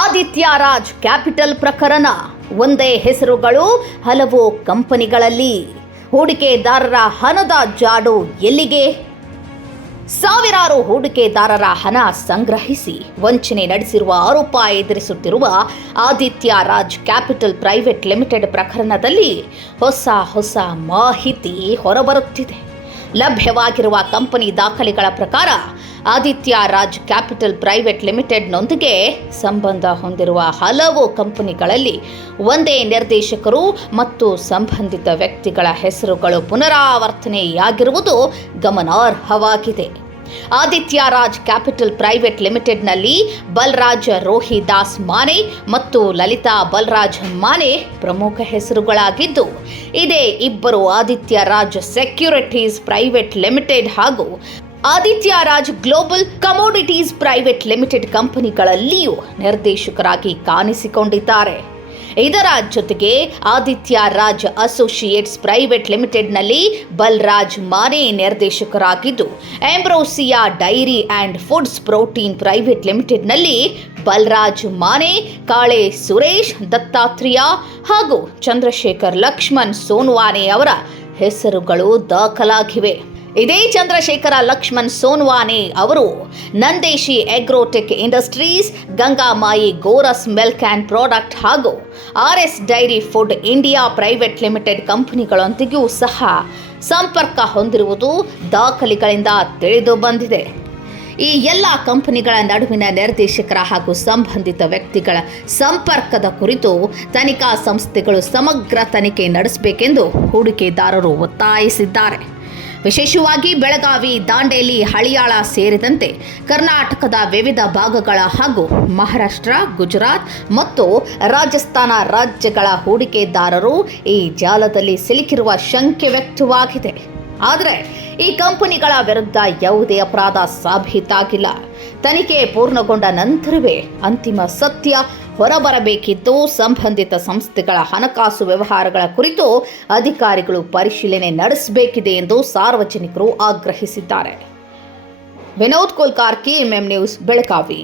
Aditya Raj capital ಪ್ರಕರಣ. ಒಂದೇ ಹೆಸರುಗಳು ಹಲವು ಕಂಪನಿಗಳಲ್ಲಿ. ಹೂಡಿಕೆದಾರರ ಹಣದ ಜಾಡು ಎಲ್ಲಿಗೆ? ಸಾವಿರಾರು ಹೂಡಿಕೆದಾರರ ಹಣ ಸಂಗ್ರಹಿಸಿ ವಂಚನೆ ನಡೆಸಿರುವ ಆರೋಪ ಎದುರಿಸುತ್ತಿರುವ Aditya Raj capital private limited ಪ್ರಕರಣದಲ್ಲಿ ಹೊಸ ಮಾಹಿತಿ ಹೊರಬರುತ್ತಿದೆ. ಲಭ್ಯವಾಗಿರುವ ಕಂಪನಿ ದಾಖಲೆಗಳ ಪ್ರಕಾರ ಆದಿತ್ಯ ರಾಜ್ ಕ್ಯಾಪಿಟಲ್ ಪ್ರೈವೇಟ್ ಲಿಮಿಟೆಡ್ನೊಂದಿಗೆ ಸಂಬಂಧ ಹೊಂದಿರುವ ಹಲವು ಕಂಪನಿಗಳಲ್ಲಿ ಒಂದೇ ನಿರ್ದೇಶಕರು ಮತ್ತು ಸಂಬಂಧಿತ ವ್ಯಕ್ತಿಗಳ ಹೆಸರುಗಳು ಪುನರಾವರ್ತನೆಯಾಗಿರುವುದು ಗಮನಾರ್ಹವಾಗಿದೆ. ಆದಿತ್ಯ ರಾಜ್ ಕ್ಯಾಪಿಟಲ್ ಪ್ರೈವೇಟ್ ಲಿಮಿಟೆಡ್ನಲ್ಲಿ ಬಲರಾಜ್ ರೋಹಿದಾಸ್ ಮಾನೆ ಮತ್ತು ಲಲಿತಾ ಬಲರಾಜ್ ಮಾನೆ ಪ್ರಮುಖ ಹೆಸರುಗಳಾಗಿದ್ದು, ಇದೇ ಇಬ್ಬರು Aditya Raj securities private limited ಹಾಗೂ Aditya Raj global commodities private limited ಕಂಪನಿಗಳಲ್ಲಿಯೂ ನಿರ್ದೇಶಕರಾಗಿ ಕಾಣಿಸಿಕೊಂಡಿದ್ದಾರೆ. ಇದರ ಜೊತೆಗೆ ಆದಿತ್ಯ ರಾಜ್ ಅಸೋಸಿಯೇಟ್ಸ್ ಪ್ರೈವೇಟ್ ಲಿಮಿಟೆಡ್ನಲ್ಲಿ ಬಲರಾಜ್ ಮಾನೆ ನಿರ್ದೇಶಕರಾಗಿದ್ದು, ambrosia dairy and foods protein private ಲಿಮಿಟೆಡ್ನಲ್ಲಿ ಬಲರಾಜ್ ಮಾನೆ, ಕಾಳೆ ಸುರೇಶ್ ದತ್ತಾತ್ರೇಯ ಹಾಗೂ ಚಂದ್ರಶೇಖರ್ ಲಕ್ಷ್ಮಣ್ ಸೋನ್ವಾನೆ ಅವರ ಹೆಸರುಗಳು ದಾಖಲಾಗಿವೆ. ಇದೇ ಚಂದ್ರಶೇಖರ ಲಕ್ಷ್ಮಣ್ ಸೋನ್ವಾನೆ ಅವರು Nandeshi agrotech industries, Gangamai Goras milk and product ಹಾಗೂ RS dairy food India private limited ಕಂಪನಿಗಳೊಂದಿಗೂ ಸಹ ಸಂಪರ್ಕ ಹೊಂದಿರುವುದು ದಾಖಲೆಗಳಿಂದ ತಿಳಿದು ಬಂದಿದೆ. ಈ ಎಲ್ಲ ಕಂಪನಿಗಳ ನಡುವಿನ ನಿರ್ದೇಶಕರ ಹಾಗೂ ಸಂಬಂಧಿತ ವ್ಯಕ್ತಿಗಳ ಸಂಪರ್ಕದ ಕುರಿತು ತನಿಖಾ ಸಂಸ್ಥೆಗಳು ಸಮಗ್ರ ತನಿಖೆ ನಡೆಸಬೇಕೆಂದು ಹೂಡಿಕೆದಾರರು ಒತ್ತಾಯಿಸಿದ್ದಾರೆ. ವಿಶೇಷವಾಗಿ ಬೆಳಗಾವಿ, ದಾಂಡೇಲಿ, ಹಳಿಯಾಳ ಸೇರಿದಂತೆ ಕರ್ನಾಟಕದ ವಿವಿಧ ಭಾಗಗಳ ಹಾಗೂ ಮಹಾರಾಷ್ಟ್ರ, ಗುಜರಾತ್ ಮತ್ತು ರಾಜಸ್ಥಾನ ರಾಜ್ಯಗಳ ಹೂಡಿಕೆದಾರರು ಈ ಜಾಲದಲ್ಲಿ ಸಿಲುಕಿರುವ ಶಂಕೆ ವ್ಯಕ್ತವಾಗಿದೆ. ಆದರೆ ಈ ಕಂಪನಿಗಳ ವಿರುದ್ಧ ಯಾವುದೇ ಅಪರಾಧ ಸಾಬೀತಾಗಿಲ್ಲ. ತನಿಖೆ ಪೂರ್ಣಗೊಂಡ ನಂತರವೇ ಅಂತಿಮ ಸತ್ಯ ಹೊರಬರಬೇಕಿದ್ದು, ಸಂಬಂಧಿತ ಸಂಸ್ಥೆಗಳ ಹಣಕಾಸು ವ್ಯವಹಾರಗಳ ಕುರಿತು ಅಧಿಕಾರಿಗಳು ಪರಿಶೀಲನೆ ನಡೆಸಬೇಕಿದೆ ಎಂದು ಸಾರ್ವಜನಿಕರು ಆಗ್ರಹಿಸಿದ್ದಾರೆ. Vinod Kolkar, KMM news, Belagavi.